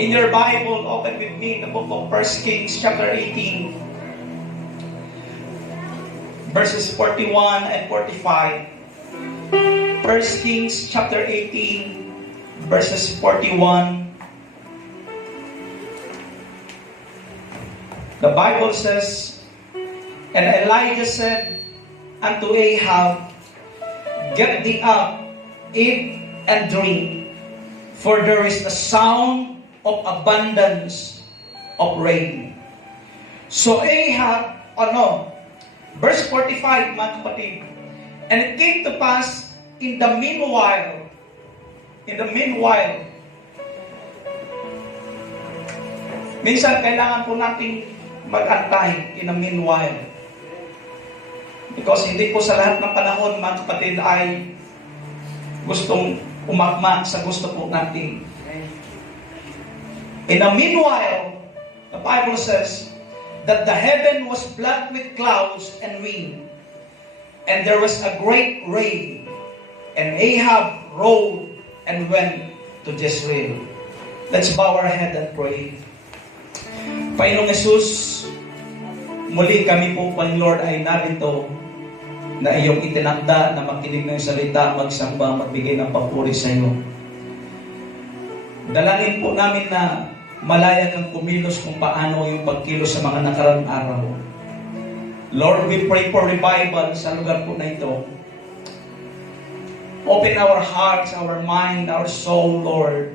In your Bible, open with me the book of 1 Kings chapter 18, verses 41 and 45. 1 Kings chapter 18, verses 41. The Bible says, "And Elijah said unto Ahab, Get thee up, eat and drink, for there is a sound of abundance of rain." So Ahab, verse 45, mga kapatid, "And it came to pass in the meanwhile, minsan kailangan po nating mag-antay in the meanwhile. Because hindi po sa lahat ng panahon, mga kapatid, ay gustong umakma sa gusto po natin. In the meanwhile, the Bible says that the heaven was black with clouds and wind, and there was a great rain, and Ahab rode and went to Jezreel." Let's bow our head and pray. Panginoong Jesus, muli kami po, Lord, ay narito na iyong itinakda na makinig ng salita, magsamba, magbigay ng papuri sa iyo. Dalangin po namin na malaya kang kumilos kung paano yung pagkilos sa mga nakarang araw. Lord, we pray for revival sa lugar po na ito. Open our hearts, our mind, our soul, Lord,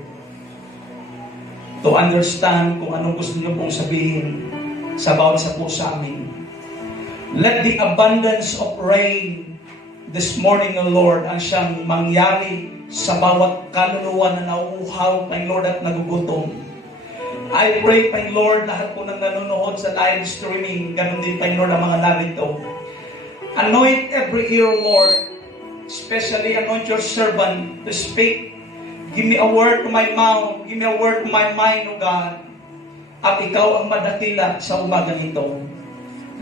to understand kung anong gusto niyo pong sabihin sa bawat isa po sa amin. Let the abundance of rain this morning, O Lord, ang siyang mangyari sa bawat kaluluwa na nauuhaw, Panginoon Lord, at nagugutom. I pray, Panginoon Lord, lahat po ng nanonood sa live streaming, ganun din, Panginoon Lord, ang mga narito. Anoint every ear, Lord, especially anoint your servant to speak. Give me a word to my mouth, give me a word to my mind, O God. At ikaw ang madakila sa umaga nito.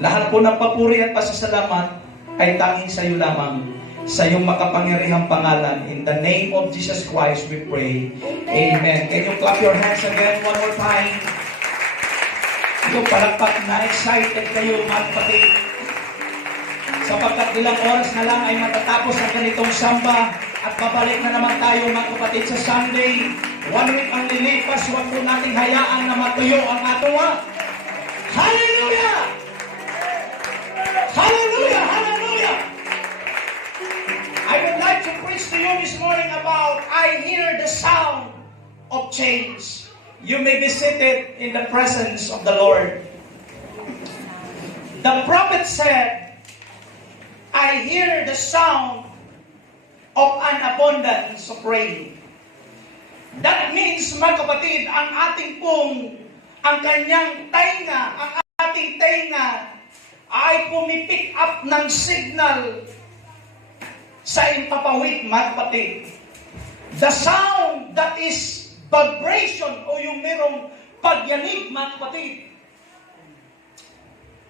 Lahat po ng papuri at pasasalamat ay tanging sa iyo lamang, sa iyong makapangyarihang pangalan. In the name of Jesus Christ we pray. Amen. Can you clap your hands again one more time? Yung palakpak na excited kayo, mga kapatid. Sapagkat ilang oras na lang ay matatapos ang ganitong samba at babalik na naman tayo, mga kapatid, sa Sunday. 1 week ang lilipas, huwag po nating hayaan na matuyo ang atunga. Hallelujah! Hallelujah! Hallelujah! I would like to preach to you this morning about I hear the sound of change. You may be seated in the presence of the Lord. The prophet said, I hear the sound of an abundance of rain. That means, mga kapatid, ang kanyang tainga, ang ating tainga, ay pumipick up ng signal sa impapawid, mga kapatid. The sound that is vibration o yung merong pagyanig, mga kapatid,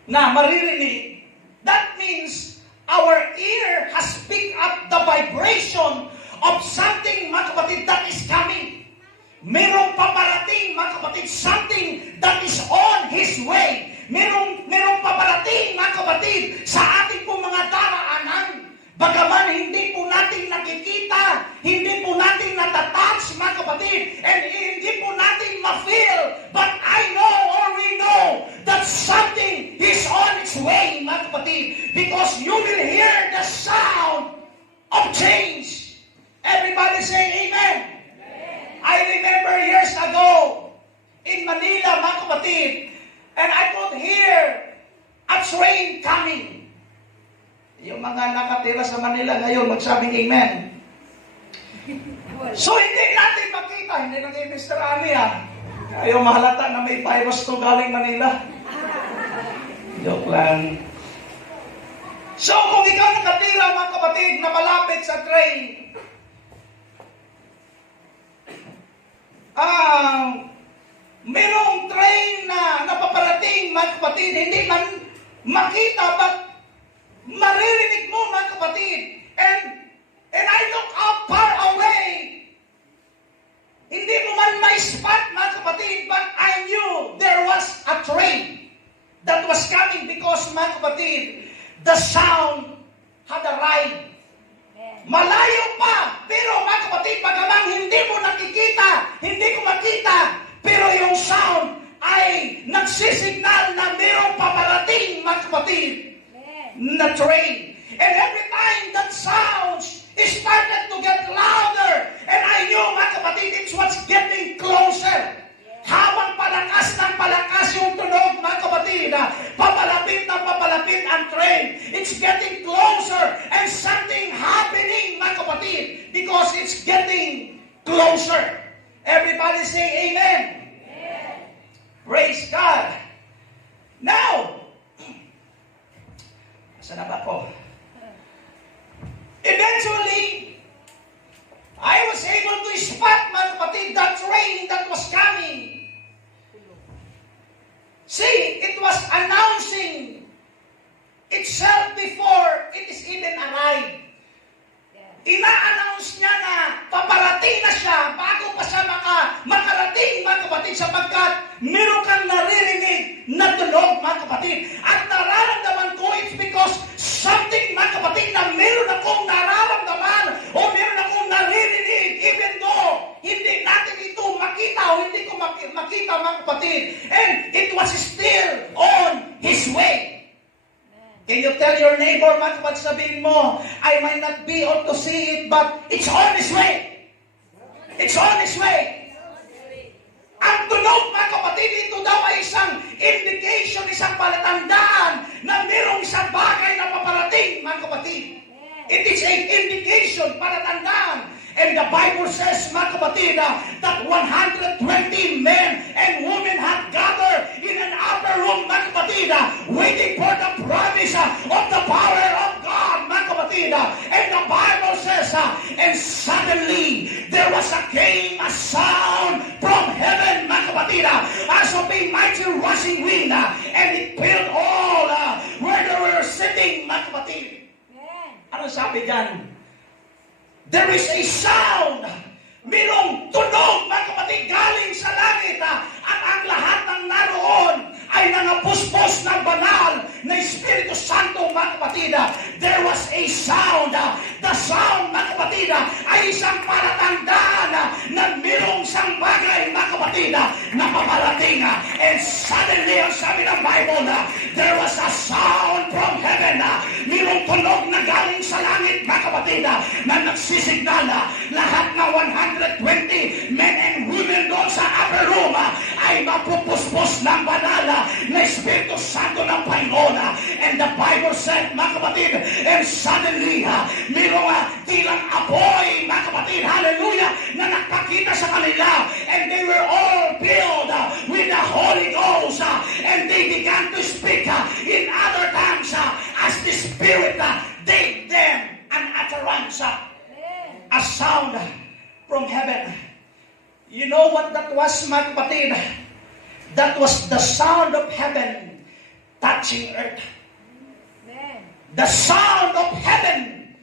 na maririnig. That means our ear has picked up the vibration of something, mga kapatid, that is coming. Merong paparating, mga kapatid, something that is on His way. Merong paparating, mga kapatid, sa ating pong mga daraanan. Bagaman hindi po natin nakikita, hindi po natin natatouch, mga kapatid, and hindi po natin ma-feel, but I know or we know that something is on its way, mga kapatid, because you will hear the sound of change. Everybody say amen. I remember years ago in Manila, mga kapatid, and I could hear a train coming. Yung mga nakatira sa Manila ngayon, magsabing amen. So hindi natin makita, hindi nang Mr. Ani ayaw mahalata na may virus to galing Manila. Joke lang. So kung ikaw nakatira, mga kapatid, na malapit sa train, merong train na napaparating, mga kapatid, hindi man makita, but maririnig mo, mga kapatid. And I look up far away. Hindi mo man may spot, mga kapatid. nakita, pero yung sound ay nagsisignal na mayroong paparating, mga kapatid, na train. And every time that sounds, it started to get louder. And I knew, mga kapatid, it's what's getting closer. Habang palakas ng palakas yung tunog, mga kapatid, papalapit na papalapit ang train. It's getting closer and something happening, mga kapatid, because it's getting closer. Everybody say amen. Amen. Praise God. Now, saan na ba po? Eventually, I was able to spot, mga kapatid, that train that was coming. See, it was announcing itself before it is even arrived. Ina-announce niya na paparating na siya bago pa siya makarating, mga kapatid, sapagkat meron kang naririnig na tunog, mga kapatid. At nararamdaman ko, it's because something, mga kapatid, na meron akong nararamdaman o meron akong naririnig, even though hindi natin ito makita o hindi ko makita, mga kapatid. And it was still on His way. Can you tell your neighbor, mga kapatid, sabihin mo, I might not be able to see it, but it's on His way. It's on His way. Ang tunog, mga kapatid, ito daw ay isang indication, isang palatandaan na mayroong isang bagay na paparating, mga kapatid. It is an indication, palatandaan. And the Bible says, mga kapatid, that 120 men and women had gathered in an upper room, mga kapatid, waiting for the promise of the power of God, mga kapatid. And the Bible says, and suddenly there was a sound from heaven, mga kapatid, as of a mighty rushing wind, and it filled all where they were sitting, mga kapatid. Ano sabi dyan? There is a sound. Mayroong tunog, mga kapatid, galing sa langit. At ang lahat ng naroon ay nangapuspos ng banal na Espiritu Santo, mga kapatid. There was a sound. The sound, mga kapatid, ay isang palatandaan na mayroong isang bagay, mga kapatid, na paparating. And suddenly, ang sabi ng Bible, there was a sound from heaven. Mayroong tunog na galing sa langit, mga kapatid, na nagsisignal lahat na 120 men and women doon sa upper room ay mapupuspos ng banal na Espiritu Santo ng Panginoon. And the Bible said, mga kapatid, and suddenly, mayroong tilang apoy, mga kapatid, hallelujah, na nakakita sa kanila. And they were all filled with the Holy Ghost. And they began to speak in other tongues as the Spirit gave them an utterance. A sound from heaven. You know what that was, mga kapatid? That was the sound of heaven touching earth. The sound of heaven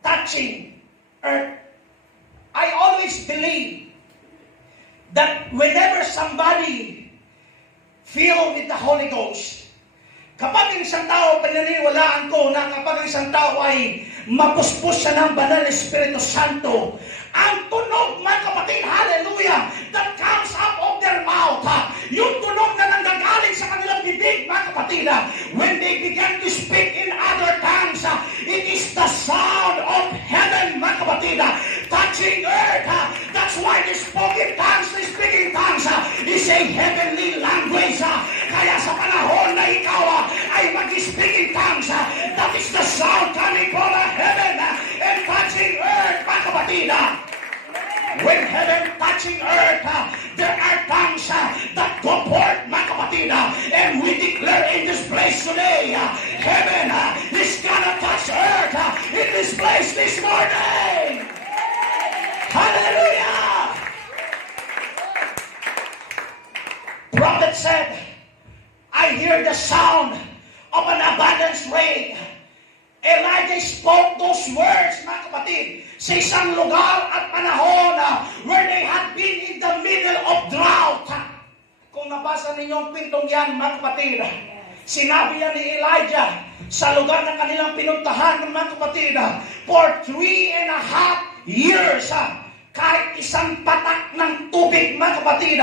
touching earth. I always believe that whenever somebody filled with the Holy Ghost, kapag isang tao, paniniwalaan ko na kapag isang tao ay mapuspos siya ng banal na Espiritu Santo, ang tunog, mga kapatid, hallelujah, that comes up of their mouth, yung tunog na nanggagaling sa kanilang bibig, mga kapatid, when they begin to speak in other tongues, it is the sound of heaven, mga kapatid, touching earth. That's why the spoken tongues, the speaking tongues, is a heavenly language. Kaya sa panahon na ikaw ay mag-speaking tongues, that is the sound coming from heaven and touching earth, mga kapatid. When heaven touching earth, there are tongues that go forth, mga kapatid, and we declare in this place today, heaven is gonna touch earth in this place this morning. Hallelujah! Prophet said, I hear the sound of an abundance rain. Elijah spoke those words, mga kapatid, sa isang lugar at panahon where they had been in the middle of drought. Kung nabasa ninyo ang pintong yan, mga kapatid, sinabi yan ni Elijah sa lugar na kanilang pinuntahan, mga kapatid, for 3.5 years, Kahit isang patak ng tubig, mga kapatid,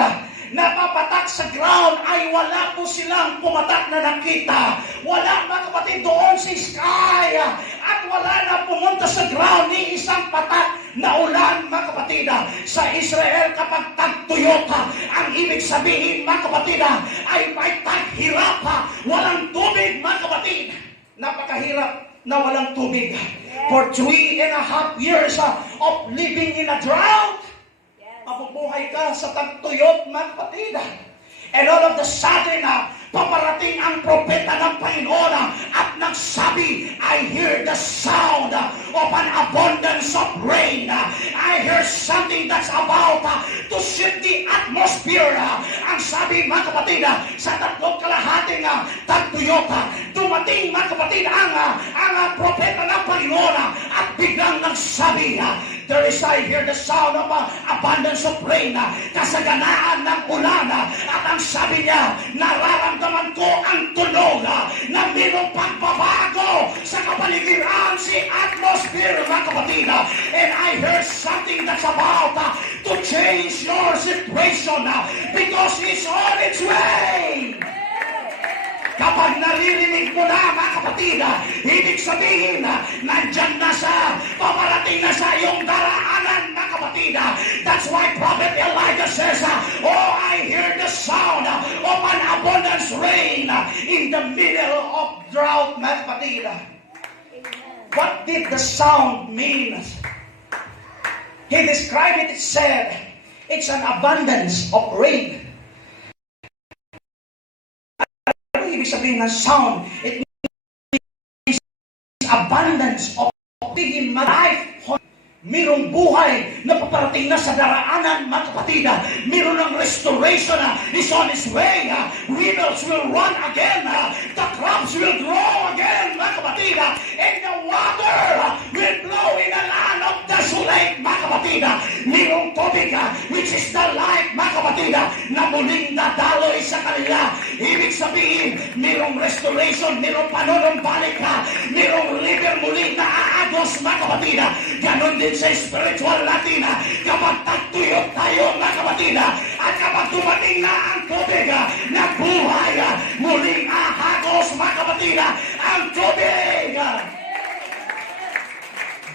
napapatak sa ground, ay wala po silang pumatak na nakita. Wala, mga kapatid, doon sa sky. At wala na pumunta sa ground ni isang patak na ulan, mga kapatid. Sa Israel, kapag tagtuyot, ang ibig sabihin, mga kapatid, ay may taghirap. Walang tubig, mga kapatid. Napakahirap na walang tubig. For 3.5 years of living in a drought, mabubuhay ka sa tagtuyot, mga kapatid. And all of the sudden, paparating ang propeta ng Panginoon at nagsabi, I hear the sound of an abundance of rain. I hear something that's about to shift the atmosphere. Ang sabi, mga kapatid, sa 3.5 tagtuyot, dumating, mga kapatid, ang propeta ng Panginoon at biglang nagsabi, there is, I hear the sound of abundance of rain, kasaganaan ng ulan. At ang sabi niya, nararamdaman ko ang tunog na mayroong pagbabago sa kapaligiran, si atmosphere, mga kapatid. And I heard something that's about to change your situation because it's on its way. Kapag naririnig mo na, mga kapatid, ibig sabihin, nandyan na sa, paparating na sa iyong daraanan, mga kapatid. That's why Prophet Elijah says, oh, I hear the sound of an abundance rain in the middle of drought, mga kapatid. What did the sound mean? He described it, he said, it's an abundance of rain. Ibig sabihin ng sound, it means abundance of being life. Mayroong buhay na paparating na sa daraanan, mga kapatid. Mayroon ng restoration is on its way. Rivers will run again. The crops will grow again, mga kapatid. And the water will flow in the land of desolate, mga kapatid. Mayroong tubig, which is the life, mga kapatid, na muling dadaloy sa kanila. Ibig sabihin, mayroong restoration, mayroong panunumbalik, mayroong river muling na aagos, mga kapatid. Ganon din sa spiritual natin, kapag tagtuyot tayo, mga kapatid, at kapag dumating na ang tubig na buhay, muling ahagos, mga kapatid, ang tubig.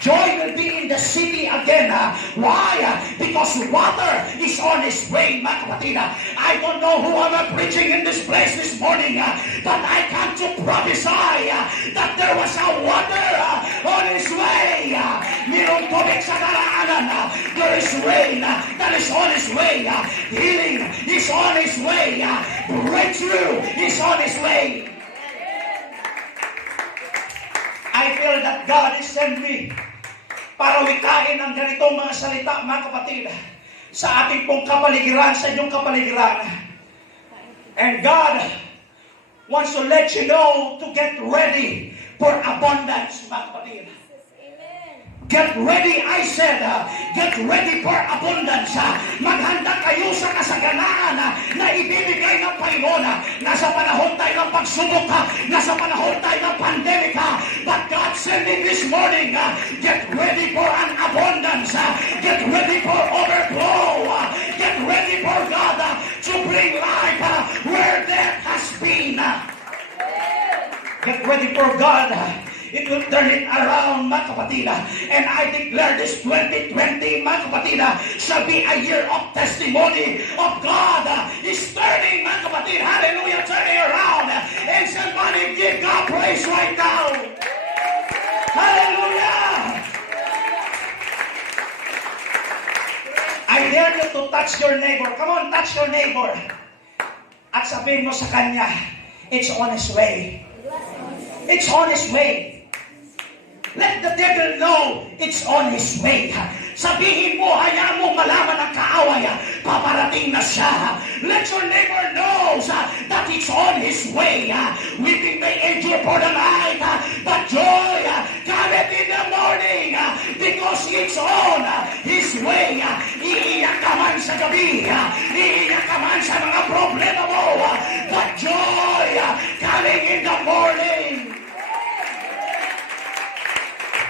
Joy will be in the city again. Why? Because water is on its way, mga kapatid. I don't know who I'm preaching in this place this morning, but I come to prophesy that there was a water on its way. Mayroong tubig sa daraanan. There is rain that is on its way. Healing is on its way. Breakthrough is on its way. I feel that God is sent me para wikain ang ganitong mga salita, mga kapatid, sa ating pong kapaligiran, sa inyong kapaligiran. And God wants to let you know to get ready for abundance, mga kapatid. Get ready, I said. Get ready for abundance. Maghanda kayo sa kasaganaan na ibibigay ng Panginoon. Nasa panahon tayo ng pagsubok. Nasa panahon tayo ng pandemic. But God said in this morning, get ready for an abundance. Get ready for overflow. Get ready for God to bring life where death has been. Get ready for God. It will turn it around, mga kapatid. And I declare this 2020, mga kapatid, shall be a year of testimony of God is turning, mga kapatid. Hallelujah, turning around. And somebody give God praise right now. Hallelujah. I dare you to touch your neighbor. Come on, touch your neighbor. At sabihin mo sa kanya, it's on his way. It's on his way. Let the devil know it's on his way. Sabihin mo, hayaan mo malaman ang kaaway, paparating na siya. Let your neighbor know that it's on his way. Weeping may endure for the night, but joy cometh in the morning, because it's on his way. Iiyak ka man sa gabi, iiyak ka man sa mga problema mo, but joy coming in the morning.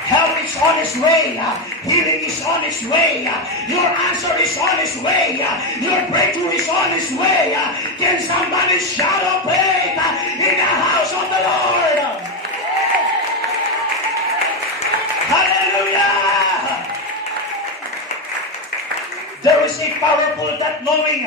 Help is on its way. Healing is on its way. Your answer is on its way. Your breakthrough is on its way. Can somebody shout of faith in the house of the Lord? Hallelujah! There is a powerful that knowing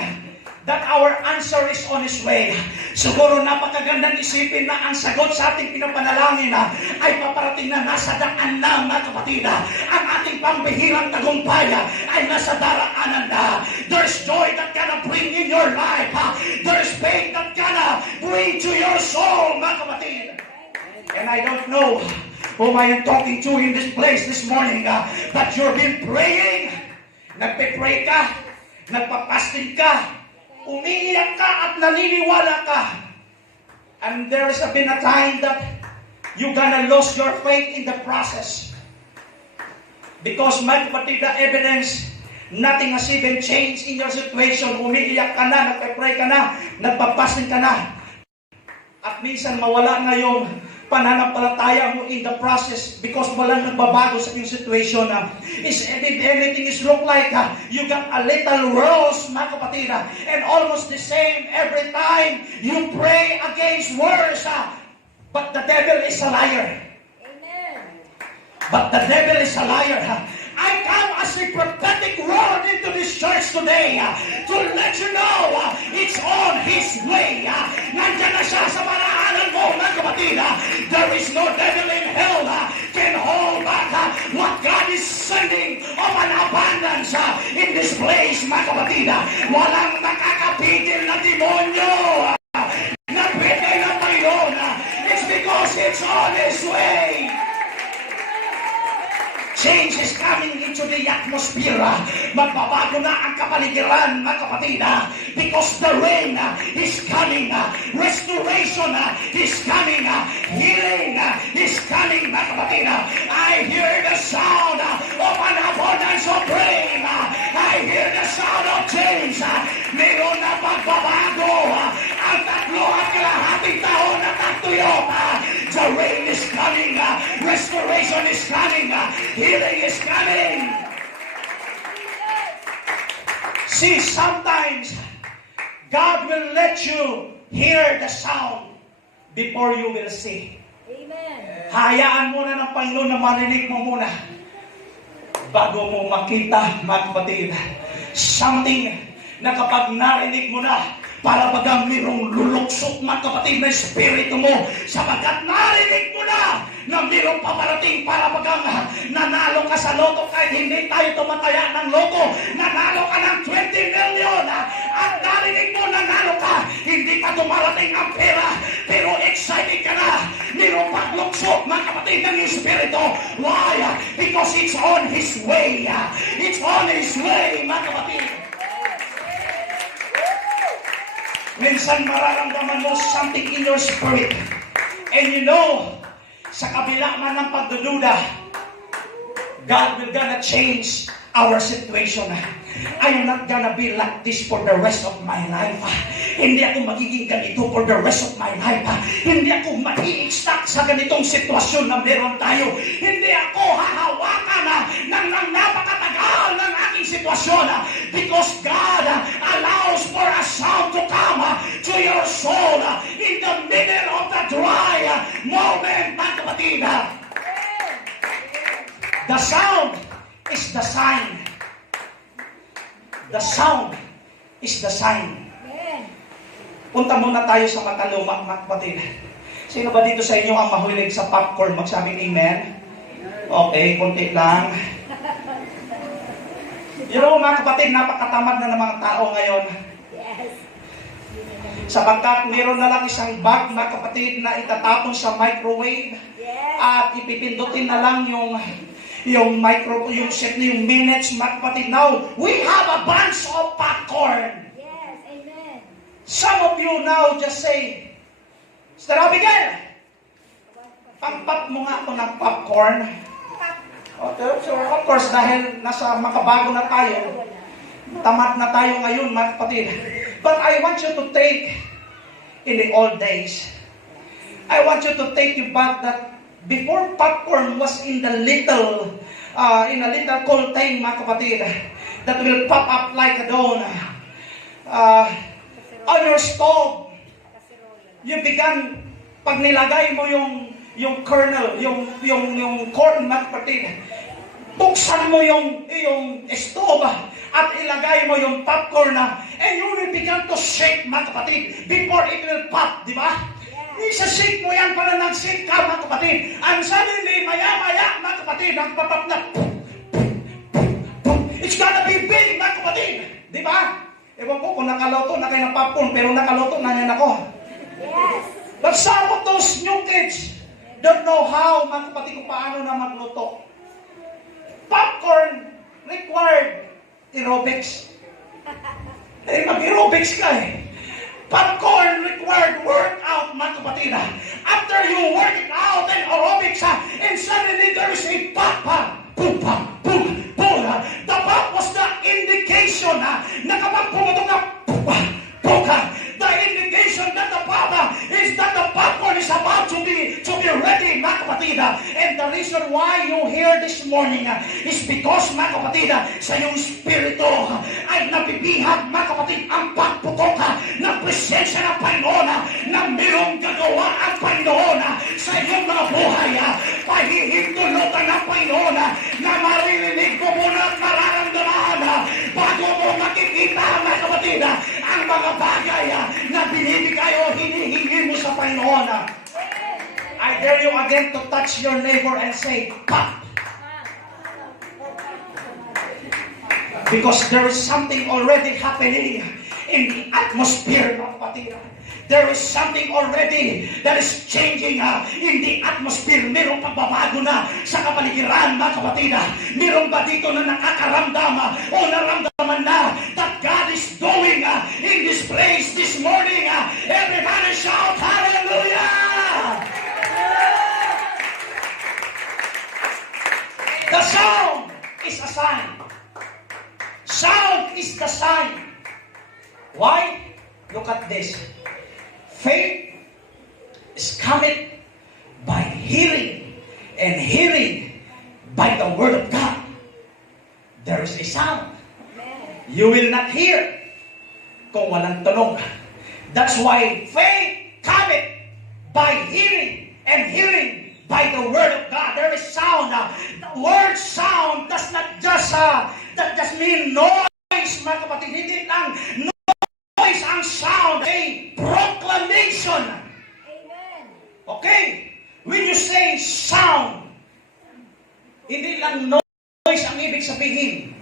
that our answer is on its way. Siguro napakagandang isipin na ang sagot sa ating pinapanalangin ay paparating na nasa daan na, mga kapatid. Ang ating pambihirang tagumpay ay nasa daraanan na. There's joy that gonna bring in your life. There's faith that gonna bring to your soul, mga kapatid. And I don't know whom I am talking to in this place this morning, but you've been praying. Nagpe-pray ka, nagpa-fasting ka, umiiyak ka at naniniwala ka. And there's been a time that you're gonna lose your faith in the process. Because my kapatid, the evidence, nothing has even changed in your situation. Umiiyak ka na, nagpe-pray ka na, nagpa-fasting ka na. At minsan mawala na yung pananampalataya mo in the process because walang nagbabago sa iyong situation. Everything is look like you got a little rose, mga kapatid, and almost the same every time you pray against words. But the devil is a liar. Amen. But the devil is a liar. I come as a prophetic word into this church today to let you know it's on His way. Nandiyan na siya sa paraanan mo, mga kapatid. There is no devil in hell can hold back what God is sending of an abundance in this place, mga kapatid. Walang makakapigil na demonyo na pwede na Panginoon. It's because it's on His way. Change is coming into the atmosphere. Magbabago na ang kapaligiran, mga kapatid. Because the rain is coming. Restoration is coming. Healing is coming, mga kapatid. I hear the sound of an abundance of rain. I hear the sound of change. Mayroon na pagbabago. Ang 3.5 taon na tagtuyot. The rain is coming. Restoration is coming. Healing is coming. See, sometimes God will let you hear the sound before you will see. Amen. Hayaan muna ng Panginoon na marinig mo muna bago mo makita, mga kapatid. Something na kapag narinig mo na, para bagang mayroong luluksok, mga kapatid, na espiritu mo, sapagkat narinig mo na mayroong paparating, para bagang nanalo ka sa loto kahit hindi tayo tumataya ng loto. Nanalo ka ng 20 million at narinig mo nanalo ka, hindi ka dumarating ang pera, pero excited ka na. Mayroong pagluksok, mga kapatid, ng espiritu. Why? Because it's on His way. It's on His way, mga kapatid. Minsan mararamdaman mo something in your spirit. And you know, sa kabila man ng pagdududa, God will gonna change our situation. I am not gonna be like this for the rest of my life. Hindi ako magiging ganito for the rest of my life. Hindi ako mag-i-stuck sa ganitong sitwasyon na meron tayo. Hindi ako hahawakan ng napakatagal ng aking sitwasyon. Because God allows for a sound to come to your soul in the middle of the dry moment, mga kapatid. The sound is the sign. The sound is the sign. Punta muna tayo sa mataluma, mga kapatid. Sino ba dito sa inyo ang mahilig sa popcorn? Magsabing amen? Okay, konti lang. You know, mga kapatid, napakatamad na ng mga tao ngayon. Sapagkat meron na lang isang bag, mga kapatid, na itatapon sa microwave. At ipipindutin na lang yung set na yung minutes, mga kapatid. Now, we have a bunch of popcorn. Yes, amen. Some of you now just say, Sister Abigail, pang-pop mo nga ako ng popcorn. Okay, so of course, dahil nasa makabago na tayo, tamad na tayo ngayon, mga kapatid. But I want you to take, in the old days, I want you to take you back that before popcorn was in the little in a little cold thing, mga kapatid, that will pop up like a dawn on your stove. You began, pag nilagay mo yung kernel, yung corn, mga kapatid, buksan mo yung stove at ilagay mo yung popcorn and you will begin to shake, mga kapatid, before it will pop, di ba? Isa-shake mo yan para nag-shake ka, mga kapatid. And suddenly, maya-maya, mga kapatid, nagpapap na, it's gonna be big, mga kapatid. Di ba? Ewan ko kung nakaloto na kayo ng popcorn, pero nakaloto na yan ako. Yes. But some of those new kids don't know how, mga kapatid, kung paano na magluto. Popcorn required aerobics. Mag-aerobics ka eh. Popcorn required workout, mga kapatid. After you work it out and aerobics, and suddenly there is a pop, boom, boom, boom. The pop was the indication na kapag pumatok ka, the indication that the pop is that the popcorn is about to be ready, mga kapatid. And the reason why you here this morning is because, mga kapatid, sa iyong spirito ay nabibihag, mga kapatid, ang pagputok ng presensya ng Panginoon na mayroong gagawa ang Panginoon sa iyong mga buhay. Pahihintulutan ng Panginoon na maririnig mo muna at mararamdaman bago mo makikita, mga kapatid, ang mga bagay na binibigay o hinihingi mo sa Panginoon. I dare you again to touch your neighbor and say, pop! Because there is something already happening in the atmosphere, mga kapatid. There is something already that is changing in the atmosphere. Merong pagbabago na sa kapaligiran, mga kapatid. Merong ba dito na nakakaramdam o naramdaman na that God is doing in this place this morning? Everybody shout hallelujah! The sound is a sign. Sound is the sign. Why? Look at this. Faith is coming by hearing, and hearing by the word of God. There is a sound. You will not hear kung walang tunog. That's why faith cometh by hearing, and hearing by the word of God. There is sound. The word sound does not just mean noise, mga kapatid. Hindi lang noise ang sound. A proclamation. Amen. Okay? When you say sound, hindi lang noise ang ibig sabihin.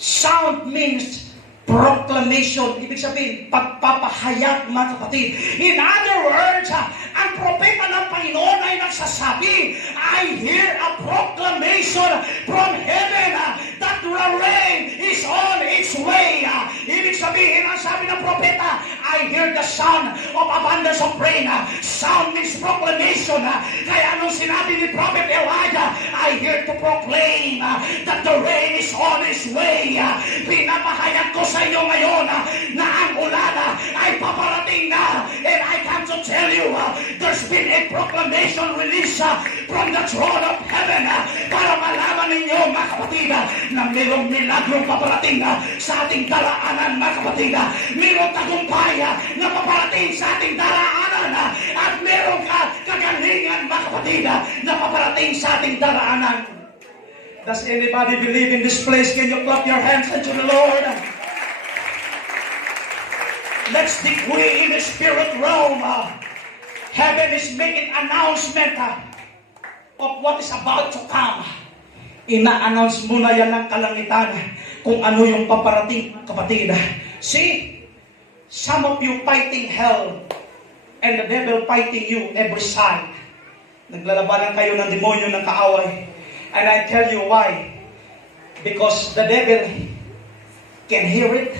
Sound means proclamation. Ibig sabihin, pagpapahayag, mga kapatid. In other words, ang propeta ng Panginoon ay nagsasabi, I hear a proclamation from heaven that the rain is on its way. Ibig sabihin, ang sabi ng propeta, I hear the sound of abundance of rain. Sound means proclamation. Kaya anong sinabi ni Prophet Elijah, I hear to proclaim that the rain is on its way. Pinapahayag ko sa inyo ngayon na ang ulan ay paparating na. And I come to tell you, there's been a proclamation released from the throne of heaven para malaman ninyo, mga kapatid, na mayroong milagrong paparating sa ating daraanan, mga kapatid. Mayroong tagumpay na paparating sa ating daraanan at mayroong kagalingan, mga kapatid, na paparating sa ating daraanan. Does anybody believe in this place? Can you clap your hands unto the Lord? Let's decree in the spirit realm. Heaven is making announcement of what is about to come. Ina-announce muna yan ng kalangitan kung ano yung paparating, kapatid. See, some of you fighting hell and the devil fighting you every side. Naglalabanan kayo ng demonyo ng kaaway. And I tell you why. Because the devil can hear it.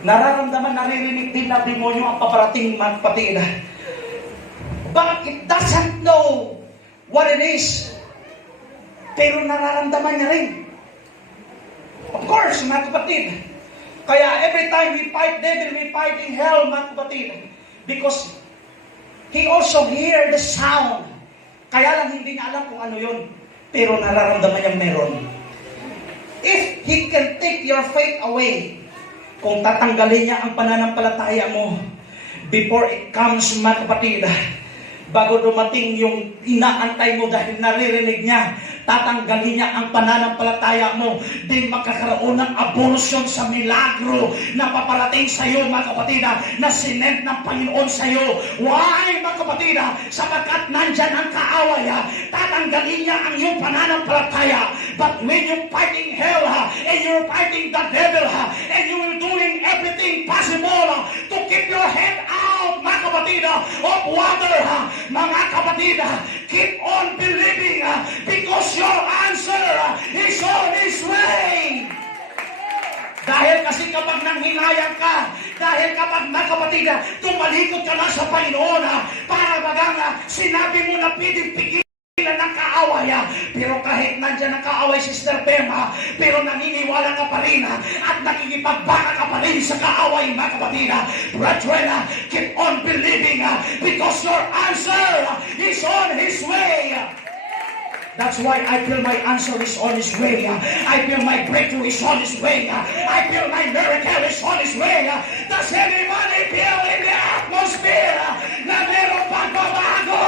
Nararamdaman, naririnig din na demonyo ang paparating, mga kapatid. But it doesn't know what it is. Pero nararamdaman niya rin. Of course, mga kapatid. Kaya every time we fight devil, we fight in hell, mga kapatid. Because he also hear the sound. Kaya lang hindi niya alam kung ano yun. pero nararamdaman niyang meron. If He can take your faith away, kung tatanggalin niya ang pananampalataya mo, before it comes, mga kapatid, bago dumating yung inaantay mo dahil naririnig niya, tatanggalin niya ang pananampalataya mo, din magkakaroon ng abortion sa milagro na paparating sa iyo, mga kapatid, na sinend ng Panginoon sa iyo. Why, mga kapatid? Sapagkat nandyan ang kaaway, tatanggalin niya ang iyong pananampalataya. But when you're fighting hell, and you're fighting the devil, and you're doing everything possible to keep your head out, mga kapatid, of water, mga kapatid, keep on believing, because your answer is on His way. Dahil kasi kapag nanghinayang ka, dahil kapag, mga kapatid, tumalikod ka na sa Panginoon, para bagang sinabi mo na piling-pigilan ng kaaway, pero kahit nandyan ang kaaway, Sister Bema, pero naniniwala ka pa rin, at nakikipagbaka ka pa rin sa kaaway, mga kapatid. Brethren, keep on believing, because your answer is on His way. That's why I feel my answer is on His way. I feel my breakthrough is on His way. I feel my miracle is on His way. Does anybody feel in the atmosphere na merong pagbabago?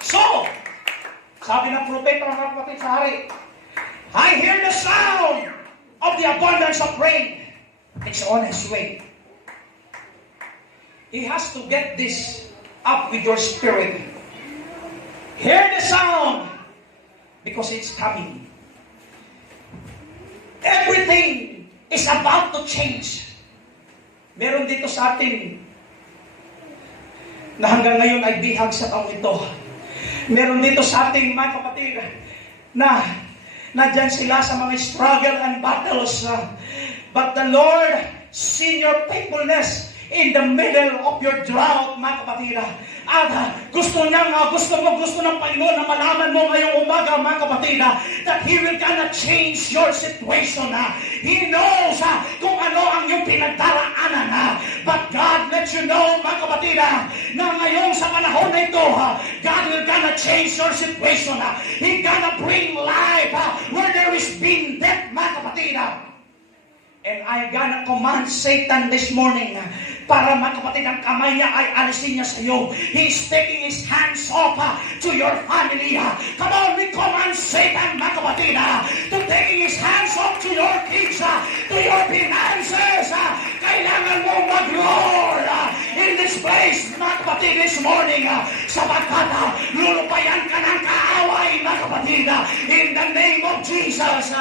So, sabi ng propeta ng kapatid sa hari, I hear the sound of the abundance of rain. It's on His way. He has to get this up with your spirit. Hear the sound, because it's coming. Everything is about to change. Meron dito sa atin na hanggang ngayon ay bihag sa taong ito. Meron dito sa ating mga kapatid na nandyan sila sa mga struggle and battles. But the Lord seen your faithfulness in the middle of your drought, mga kapatid. At gusto ng Panginoon na malaman mo ngayong umaga, mga kapatid, that He will gonna change your situation. He knows kung ano ang iyong pinagdaraanan. But God lets you know, mga kapatid, na ngayon sa panahon na ito, God will gonna change your situation. He gonna bring life where there is been death, mga kapatid. And I'm gonna command Satan this morning para, mga kapatid, ang kamay niya ay alisin niya sa iyo. He's taking his hands off to your family. Come on, we command Satan, mga kapatid, to taking his hands off to your kids, to your finances. Kailangan mo mag-roar in this place, mga kapatid, this morning, sapagkat lulupayan ka ng kaaway, mga kapatid, in the name of Jesus.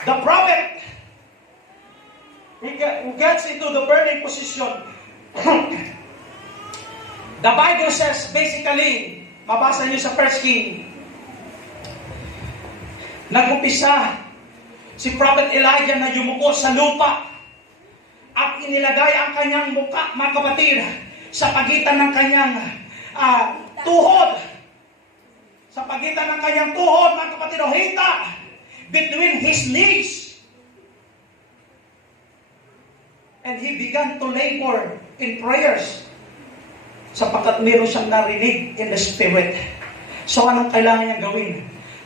The prophet, who gets into the burning position, the Bible says, basically, mabasa niyo sa 1 King, nag-umpisa si Prophet Elijah na yumuko sa lupa at inilagay ang kanyang muka, mga kapatid, sa pagitan ng kanyang tuhod. Sa pagitan ng kanyang tuhod, mga kapatid, o hita, between his knees. And he began to labor in prayers sapagkat meron siyang narinig in the Spirit. So anong kailangan niyang gawin?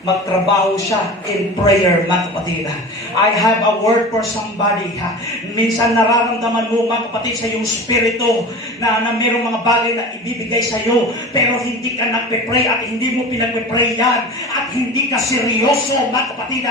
Magtrabaho siya in prayer, mga kapatid. I have a word for somebody. Minsan nararamdaman mo, mga kapatid, sa iyong spirito na mayroong mga bagay na ibibigay sa iyo, pero hindi ka nagpe-pray at hindi mo pinagpe-pray yan at hindi ka seryoso, mga kapatid.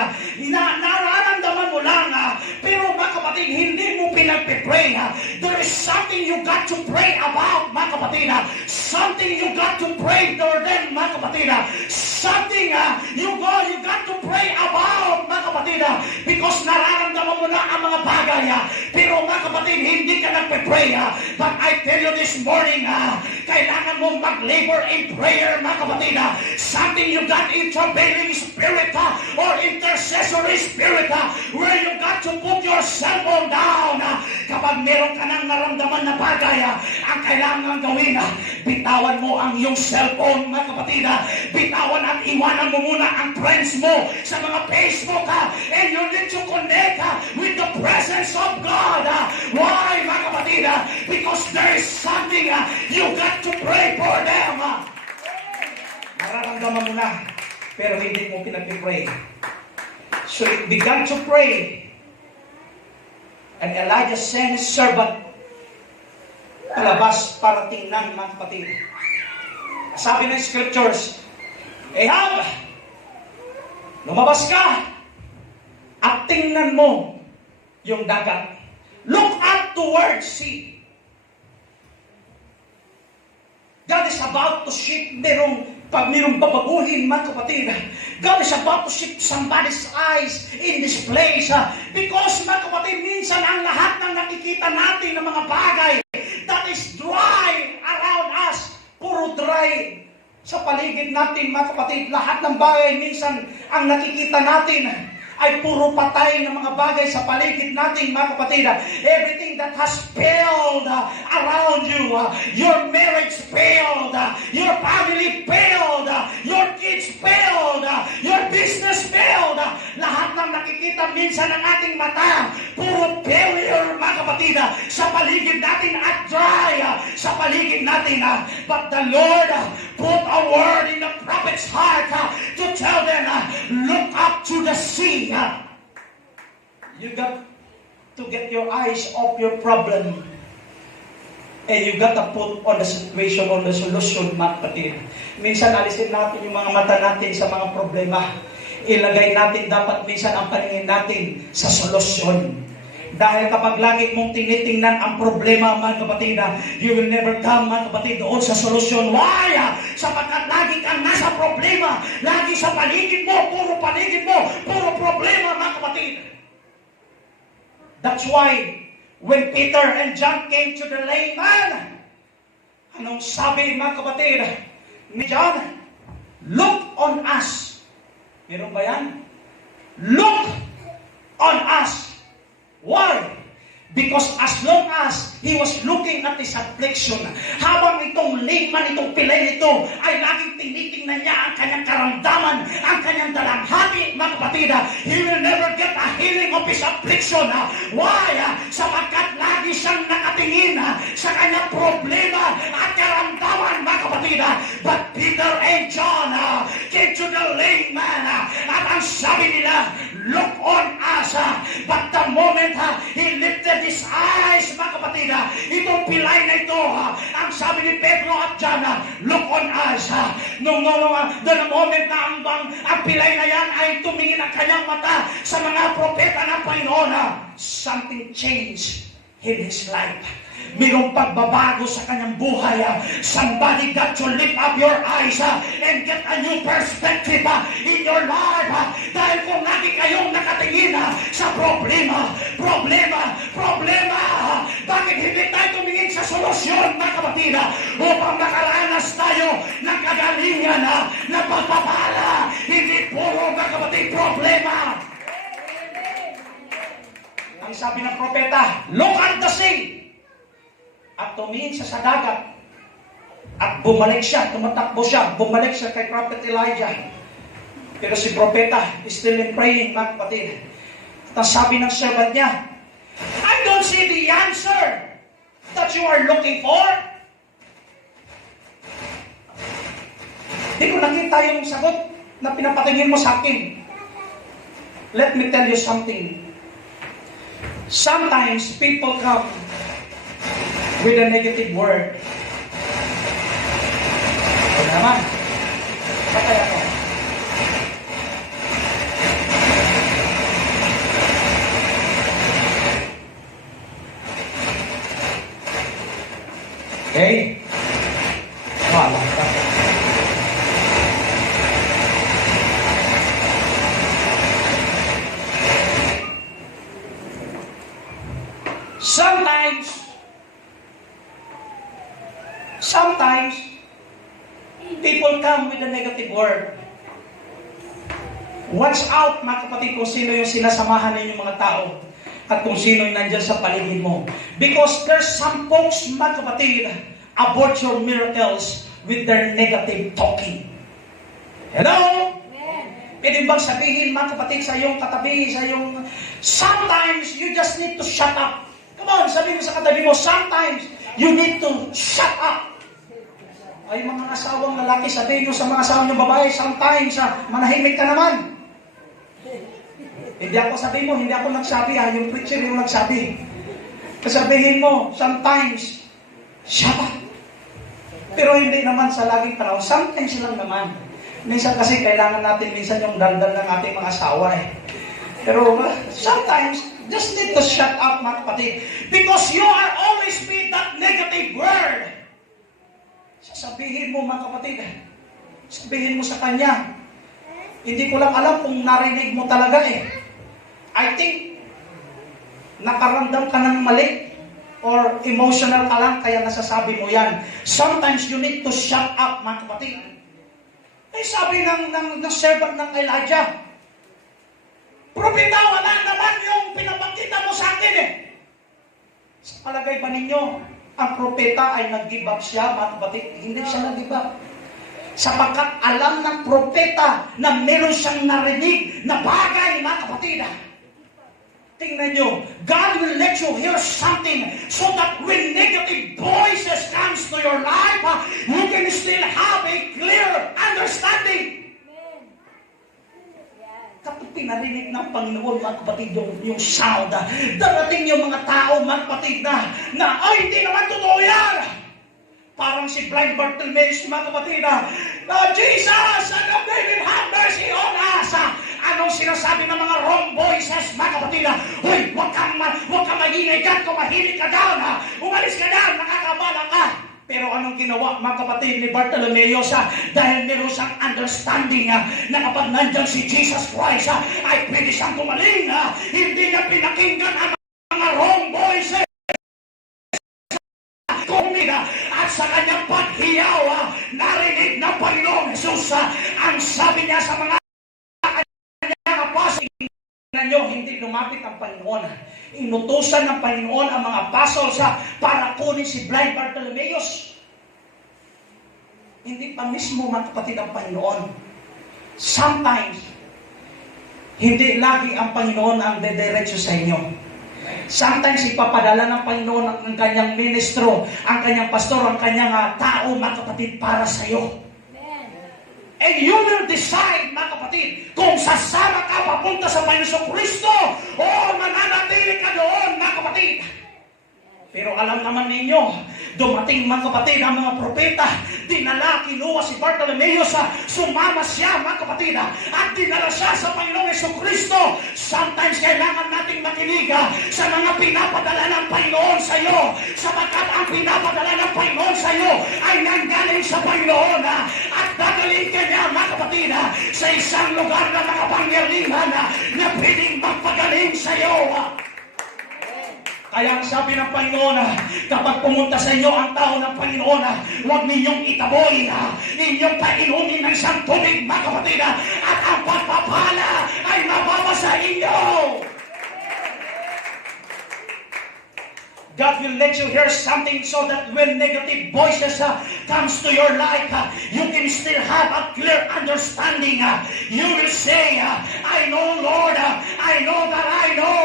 Nararamdaman mo lang, pero, mga kapatid, hindi mo pinagpe-pray. There is something you got to pray about, mga kapatid. Something you got to pray for them, mga kapatid. Something you got to pray about, mga kapatid, because nararamdaman mo na ang mga bagay, pero, mga kapatid, hindi ka nagpe-pray. But I tell you this morning, kailangan mo mag-labor in prayer, mga kapatid. Something you got in travailing spirit or intercessory spirit, where you got to put your cell phone down. kapag meron ka nang naramdaman na bagay, ang kailangan gawin, bitawan mo ang iyong cellphone, mga kapatid. Bitawan at iwanan mo muna ang friends mo sa mga Facebook, and you need to connect with the presence of God. Why, mga kapatid? Because there is something you got to pray for them. Nararamdaman mo na, pero hindi mo pinag-pray. So it began to pray. And Elijah sent his servant palabas para tingnan, mga kapatid. Sabi ng scriptures, Ahab, lumabas ka at tingnan mo yung dagat. Look up towards sea. God is about to shift pag mayroong babaguhin, mga kapatid. God is about to shift somebody's eyes in this place. Because, mga kapatid, minsan ang lahat ng nakikita natin ng mga bagay that is dry around us, puro dry sa paligid natin, mga kapatid. Lahat ng bagay, minsan ang nakikita natin ay puro patay ng mga bagay sa paligid natin, mga kapatid. Everything that has failed around you, your marriage failed, your family failed, your kids failed, your business failed. Lahat ng nakikita minsan ng ating mata, puro failure, mga kapatid, sa paligid natin at dry sa paligid natin. But the Lord put a word in the prophet's heart to tell them, look up to the sea. You got to get your eyes off your problem, and you got to put on the situation, on the solution, mga kapatid. Minsan alisin natin yung mga mata natin sa mga problema. Ilagay natin dapat minsan ang paningin natin sa solusyon. Dahil kapag lagi mong tinitingnan ang problema, mga kapatid, you will never come, mga kapatid, doon sa solusyon. Why? Sapagkat lagi kang nasa problema. Lagi sa paligid mo, puro problema, mga kapatid. That's why, when Peter and John came to the lame man, anong sabi, mga kapatid, ni John? Look on us. Meron ba yan? Look on us. Why? Because as long as he was looking at his affliction, habang itong layman, itong pilay nito, ay laging tinitingnan niya ang kanyang karamdaman, ang kanyang dalamhati, mga kapatid, he will never get a healing of his affliction. Why? Sapagkat lagi siyang nakatingin sa kanyang problema at karamdaman, mga kapatid. But Peter and John came to the layman, at ang sabi nila, look on us. But the moment he lifted his eyes, mga kapatid, itong pilay na ito, ang sabi ni Pedro at John, look on us. The moment na ang pilay na yan ay tumingin ang kanyang mata sa mga propeta ng Panginoon, something changed in his life. Mayroong pagbabago sa kanyang buhay. Somebody got to lift up your eyes and get a new perspective in your life. Dahil kung lagi kayong nakatingin sa problema, bakit hindi tayo tumingin sa solusyon, mga kapatid, upang makaranas tayo ng kagalingan, na pagpapala, hindi puro, mga kapatid, problema. Ang sabi ng propeta, look at the sea. At tumingin siya sa dagat. At bumalik siya, tumatakbo siya, bumalik siya kay Prophet Elijah. Pero si propeta is still in praying, mga kapatid. At sabi ng servant niya, I don't see the answer that you are looking for. Hindi ko nakita yung sagot na pinapatingin mo sa akin. Let me tell you something. Sometimes people come with a negative word. Ano naman? Patay ako. Okay? Wala ka. Sometimes, people come with a negative word. Watch out, mga kapatid, kung sino yung sinasamahan ninyong mga tao. at kung sino yung nandyan sa paligid mo. Because there's some folks, mga kapatid, abort your miracles with their negative talking. Hello? Pwede bang sabihin, mga kapatid, sa iyong katabi, sa iyong... Sometimes, you just need to shut up. Come on, sabihin mo sa katabi mo, sometimes, you need to shut up. Ay, mga asawang lalaki, sabihin nyo sa mga asawang yung babae, sometimes, manahimik ka naman. Hindi ako sabihin mo, hindi ako nagsabi, yung preacher yung nagsabi. Kasabihin mo, sometimes, shut up. Pero hindi naman sa laging panahon, sometimes lang naman. Minsan kasi kailangan natin minsan yung daldal ng ating mga asawa eh. Pero sometimes, just need to shut up, mga kapatid. Because you are always with that negative word. Sasabihin mo, mga kapatid, sabihin mo sa kanya. Hindi ko lang alam kung narinig mo talaga eh. I think, nakaramdam ka ng mali or emotional ka lang kaya nasasabi mo yan. Sometimes you need to shut up, mga kapatid. Eh sabi ng servant ng Elijah, propeta, wala naman yung pinapakita mo sa akin eh. Sa palagay ba ninyo, ang propeta ay nag-give up siya, mga kapatid? Hindi siya nag-give up. Sapagkat alam ng propeta na meron siyang narinig na bagay, mga kapatid. Tingnan nyo, God will let you hear something so that when negative voices comes to your life, you can still have a clear understanding. Kapag pinarinig ng Panginoon, mga kapatid, yung sound, darating yung mga tao, mga kapatid, na ay, hindi naman totoo yan. Parang si blind Bartimaeus, mga kapatid, Jesus, Son of David, have mercy on us. Anong sinasabi ng mga wrong voices, mga kapatid? Hoy, huwag kang maingay dyan, kumahimik ka down, umalis ka down, nakakabala ka. Pero anong ginawa, mga kapatid, ni Bartimaeus, dahil meron siyang understanding na kapag nandyan si Jesus Christ, ay pwede siyang gumaling. Hindi niya pinakinggan ang mga wrong voices. At sa kanyang paghiyaw, narinig ng Panginoong Jesus, ang sabi niya sa mga kanyang apostol, nyo, hindi lumapit ang Panginoon. Inutusan ng Panginoon ang mga apostles para kunin si blind Bartimaeus. Hindi pa mismo, mga kapatid, ang Panginoon. Sometimes, hindi lagi ang Panginoon ang dediretso sa inyo. Sometimes ipapadala ng Panginoon ang kanyang ministro, ang kanyang pastor, ang kanyang tao, mga kapatid, para sa iyo. And you will decide, mga kapatid, kung sasama ka papunta sa Panginoon Kristo o mananatili ka doon, mga kapatid. Pero alam naman ninyo, dumating, mga kapatid, ang mga propeta, dinala, kinuha si Bartimaeus, sumama siya, mga kapatid, at dinala siya sa Panginoong Jesucristo. Sometimes kailangan nating makinig sa mga pinapadala ng Panginoon sa iyo, sapagkat ang pinapadala ng Panginoon sa iyo ay nanggaling sa Panginoon, at dadalhin ka niya, mga kapatid, sa isang lugar na mga pangyarihan na pwedeng magpagaling sa iyo. Kaya ang sabi ng Panginoon, kapag pumunta sa inyo ang tao ng Panginoon, huwag ninyong itaboy, inyong painumin ng isang tubig, mga kapatid, at ang pagpapala ay mababasa inyo. God will let you hear something so that when negative voices comes to your life, you can still have a clear understanding. You will say, I know, Lord, I know that I know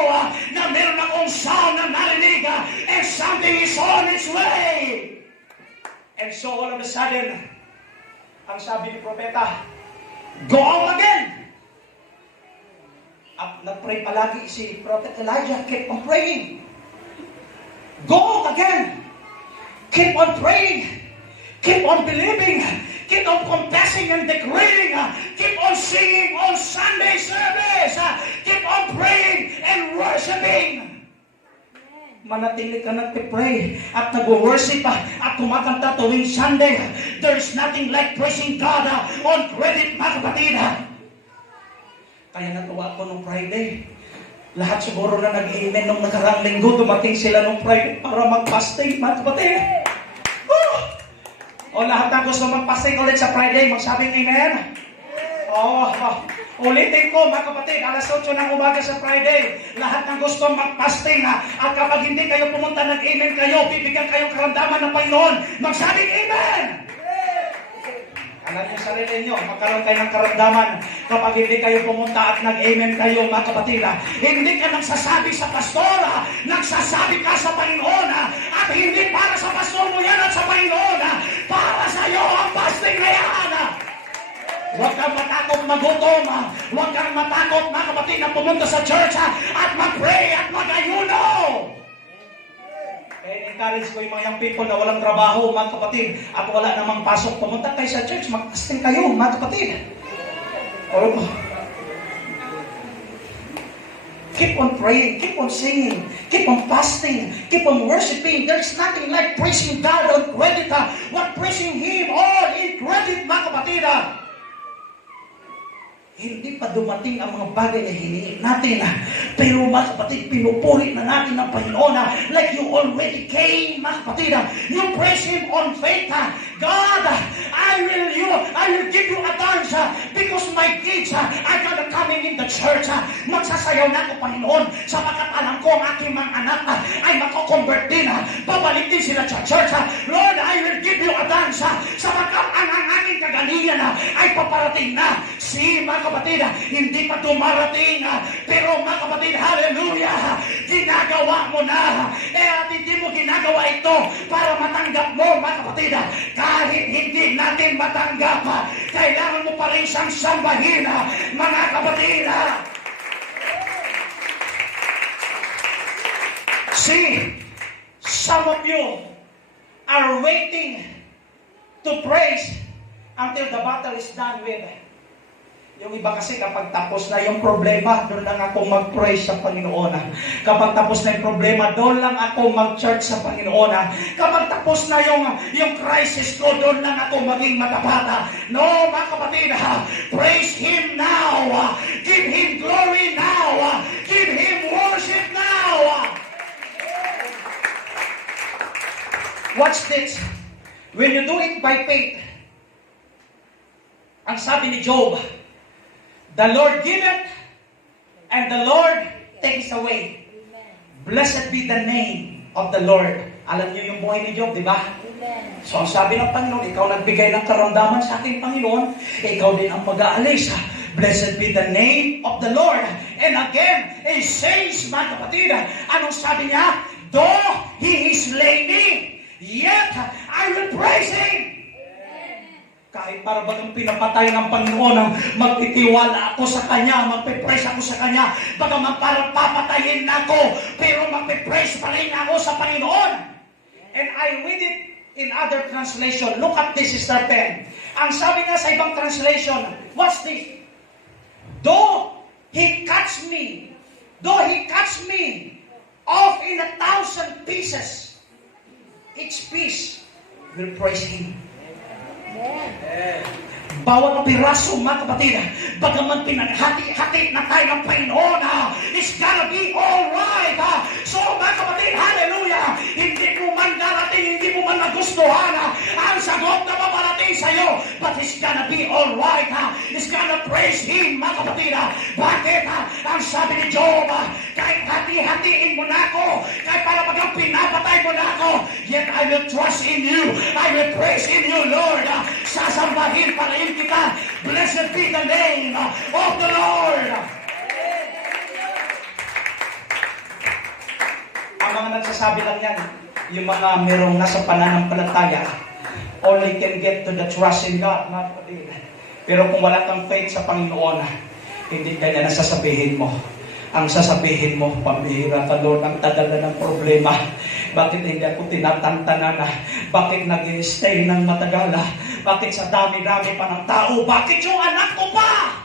na meron akong sound na narinig and something is on its way. And so all of a sudden, ang sabi ni propeta, go out again. At nag-pray palagi si Prophet Elijah, keep on praying. Go again. Keep on praying. Keep on believing. Keep on confessing and declaring. Keep on singing on Sunday service. Keep on praying and worshiping. Manatili ka nagpe-pray at nag-worship at kumakanta tuwing Sunday. There's nothing like praising God on credit, mga kapatid. Kaya natuwa ko nung Friday. Lahat siguro na nag-iimen nung nakarang linggo, dumating sila nung Friday para mag-fasting, mga kapatid. O lahat na gusto mag-fasting ulit sa Friday, magsabing amen. Ulitin ko, mga kapatid, alas 8 ng umaga sa Friday, lahat ng gusto mag-fasting at kapag hindi kayo pumunta, nag-amen kayo, bibigyan kayo karamdaman ng Panginoon, magsabing amen! Alam niyo sa sarili niyo, magkaroon kayo ng karamdaman kapag hindi kayo pumunta at nag-amen kayo, mga kapatid. Hindi ka nagsasabi sa pastor, nagsasabi ka sa Panginoon, at hindi para sa pastor mo yan at sa Panginoon, para sa iyo ang fasting na yan. Huwag kang matakot magutom, huwag kang matakot, mga kapatid, na pumunta sa church at mag-pray at mag-ayuno. Kaya encourage ko yung mga young people na walang trabaho, mga kapatid, at wala namang pasok. Pumunta kayo sa church, mag-fasting kayo, mga kapatid. Keep on praying, keep on singing, keep on fasting, keep on worshiping. There's nothing like praising God on credit. What praising Him all in credit, mga kapatid. Hindi pa dumating ang mga bagay na hinihingi natin. Pero mga kapatid, pinupuri na natin ng Panginoon. Like you already came, mga kapatid. You praise Him on faith. God, I will give you a dance because my kids are gonna coming in the church. Magsasayaw na ako, Panginoon, sapagkat alam ko ang aking mga anak ay mako-convert din. Babalik din sila sa church. Lord, I will give you a dance sapagkat ang aking kagalingan ay paparating na. Si mga kapatid, hindi pa dumarating, pero mga kapatid, hallelujah, ginagawa mo na. At hindi mo ginagawa ito para matanggap mo, mga kapatid. Kahit hindi natin matanggap, kailangan mo pa rin siyang sambahin, mga kapatid. See, some of you are waiting to praise until the battle is done with. Yung iba kasi kapag tapos na yung problema, doon lang ako mag-praise sa Panginoon. Kapag tapos na yung problema, doon lang ako mag-church sa Panginoon. Kapag tapos na yung crisis ko, doon lang ako maging matapat. No, mga kapatid, praise Him now. Give Him glory now. Give Him worship now. Watch this. When you do it by faith, ang sabi ni Job, the Lord giveth, and the Lord takes away. Blessed be the name of the Lord. Alam niyo yung buhay ni Job, di ba? So ang sabi ng Panginoon, ikaw nagbigay ng karamdaman sa aking Panginoon, ikaw din ang mag-aalis. Blessed be the name of the Lord. And again, it says, mga kapatid, anong sabi niya? Though He is slain, yet I will praise Him. Kahit para bagang pinapatay ng Panginoon, magtitiwala ako sa Kanya, magpipraise ako sa Kanya, bagaman parang papatayin na ako, pero magpipraise pa rin ako sa Panginoon. And I read it in other translation. Look at this, Sister Pen. Ang sabi nga sa ibang translation, what's this? Though He cuts me off in 1,000 pieces, each piece will praise Him. Bawat piraso, mga kapatid, bagaman pinaghati-hati na tayo ng Panginoon, it's gonna be alright. So, mga kapatid, hallelujah, hindi mo man darating, hindi mo man nagustuhan ang sagot na paparating sa'yo, but it's gonna be alright. It's gonna praise Him, mga kapatid. Bakit? Ang sabi ni Job, kahit hati-hatiin mo na ako, kahit para bagang pinapatay mo na ako, yet I will trust in you. I will praise in you, Lord. Sasambahin pa rin kita. Blessed be the name of the Lord. Ang mga nagsasabi lang yan, yung mga merong nasa pananampalataya, only can get to the trust in God, mga kapatid. Pero kung wala kang faith sa Panginoon, hindi ka niya nasasabihin mo. Ang sasabihin mo, pambihira ka, Lord, ang tagal na ng problema. Bakit hindi ako tinatantanan? Bakit nag-stay ng matagal? Bakit sa dami-dami pa ng tao? Bakit yung anak ko pa?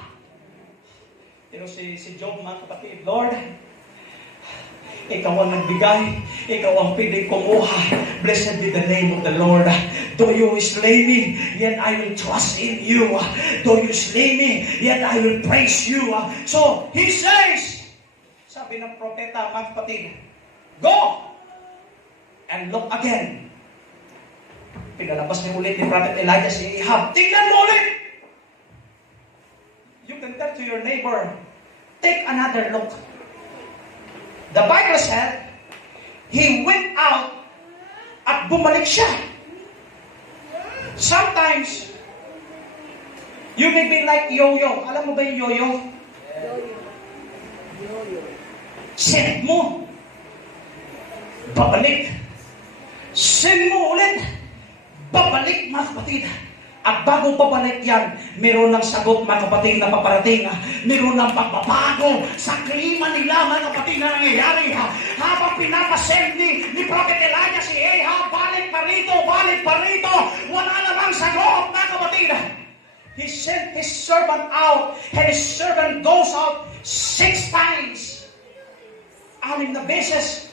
Pero si Job, mga kapatid, Lord, Ikaw ang nagbigay, Ikaw ang piling kumuha. Blessed be the name of the Lord. Though you slay me, yet I will trust in you. Though you slay me, yet I will praise you. So, He says, sabi ng propeta, mga kapatid, go and look again. Pinalabas niyo ulit ni Prophet Elijah si Ahab. Tingnan mo ulit! Yung can tell to your neighbor, take another look. The Bible said, he went out at bumalik siya. Sometimes, you may be like yo-yo. Alam mo ba yung yo-yo? Send mo. Babalik. Send mo ulit. Babalik, mga kapatid. At bago babalik yan, meron ng sagot, mga kapatid, na paparating. Meron ng pagbabago sa klima nila, mga kapatid, na nangyayari. Habang pinapasend ni Prophet Elijah si Ahab, balik pa rito. Wala namang sagot, mga kapatid. He sent his servant out, and his servant goes out 6 times. 6 na beses.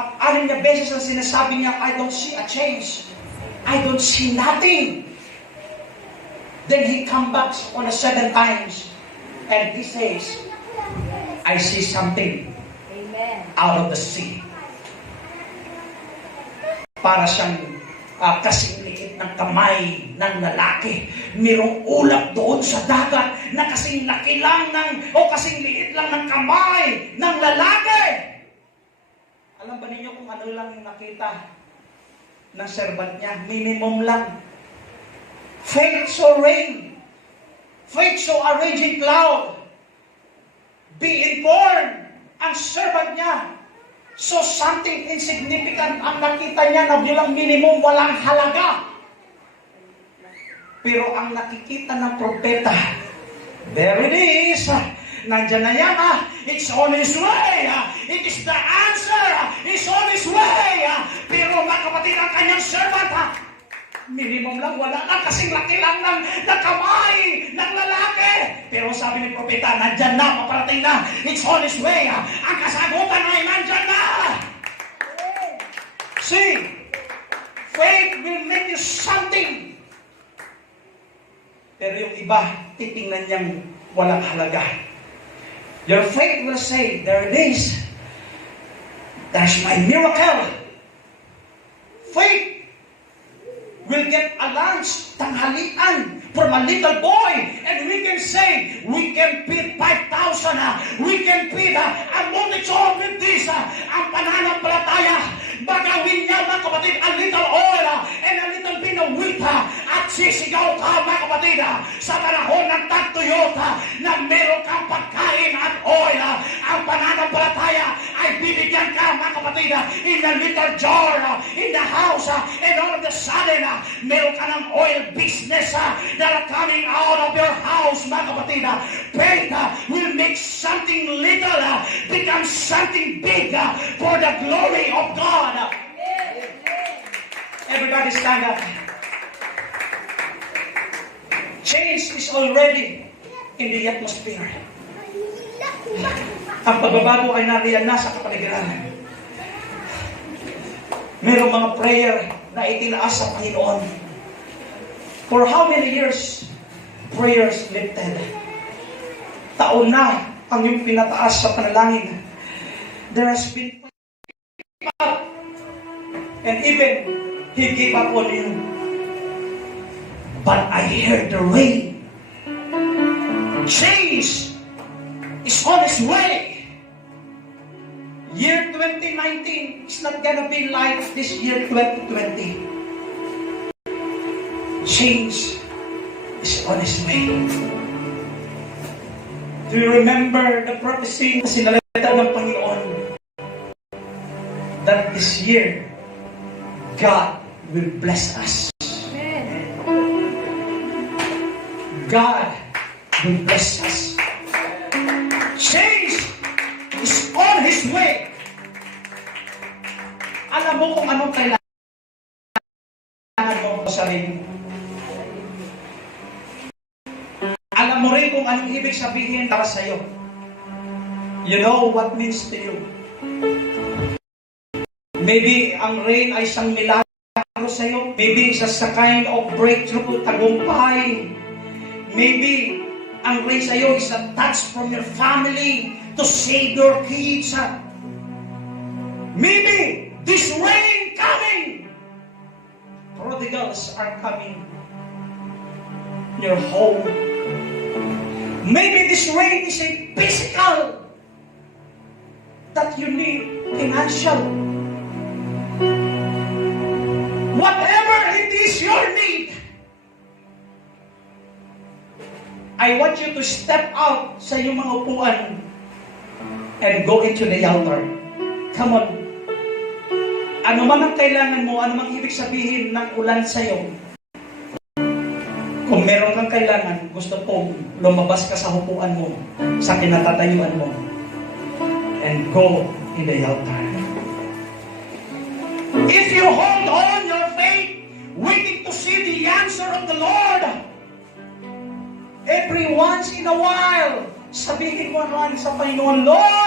At 6 na beses ang sinasabi niya, I don't see a change. I don't see nothing. Then he comes back on the 7 times, and he says, I see something. Amen. Out of the sea. Para siyang kasing liit ng kamay ng lalaki. Mayroong ulap doon sa dagat na kasing laki lang kasing liit lang ng kamay ng lalaki. Alam ba ninyo kung ano lang yung nakita ng servant niya? Minimum lang. Faith shall reign. Faith shall arrange in cloud. Be informed. Ang servant niya. So something insignificant ang nakita niya na bilang minimum walang halaga. Pero ang nakikita ng propeta, there it is. Nandiyan na yan. It's on his way. It is the answer. It's on his way. Pero mga kapatid, ang kanyang servant, minimum lang, wala lang, kasing laki lang ng kamay ng lalaki. Pero sabi ni propeta, nandyan na, paparating na. It's on his way. Ang kasagutan ay nandyan na. See, faith will make you something. Pero yung iba, titingnan niyang walang halaga. Your faith will say, there it is. That's my miracle. Faith will get a lunch, tanghalian, from a little boy, and we can say, we can feed 5,000, we can feed a multitude with this, ang pananampalataya, bagawin niya, mga kapatid, a little oil, and a little bit of wheat, at sisigaw ka, mga kapatid, sa panahon ng tagtuyot, na meron kang pagkain at oil, ang pananampalataya, ay bibigyan ka, mga kapatid, in a little jar, in the house, and all of the sudden, meron ka ng oil business that are coming out of your house, mga kapatid. Faith will make something little become something big for the glory of God. Everybody stand up. Change is already in the atmosphere. Ang pagbabago ay nariyan na sa kapaligiran. Merong mga prayer na itinaas sa Panginoon. For how many years prayers lifted? Taon na ang iyong pinataas sa panalangin. There has been up, and even He gave up on you. But I heard the rain. Change is on its way. Year 2019 is not gonna be like this year 2020. Change is on its way. Do you remember the prophecy na sinalita ng Panginoon? That this year, God will bless us. God will bless us. Change is on His way. Alam mo kung anong kailangan mo sa sarili. Alam mo rin kung anong ibig sabihin para sa iyo. You know what means to you. Maybe ang rain ay isang milagro sa iyo. Maybe it's a kind of breakthrough, tagumpay. Maybe ang rain sa iyo is a touch from your family to save your kids. Maybe this rain coming, prodigals are coming in your home. Maybe this rain is a physical that you need, financial. Whatever it is your need, I want you to step out sa iyong mga upuan and go into the altar. Come on. Ano man ang kailangan mo, ano mang ibig sabihin ng ulan sa iyo. Kung meron kang kailangan, gusto pong lumabas ka sa upuan mo, sa kinatatayuan mo, and go in the altar. If you hold on your faith, waiting to see the answer of the Lord, every once in a while, sabihin mo lang sa Panginoon, Lord,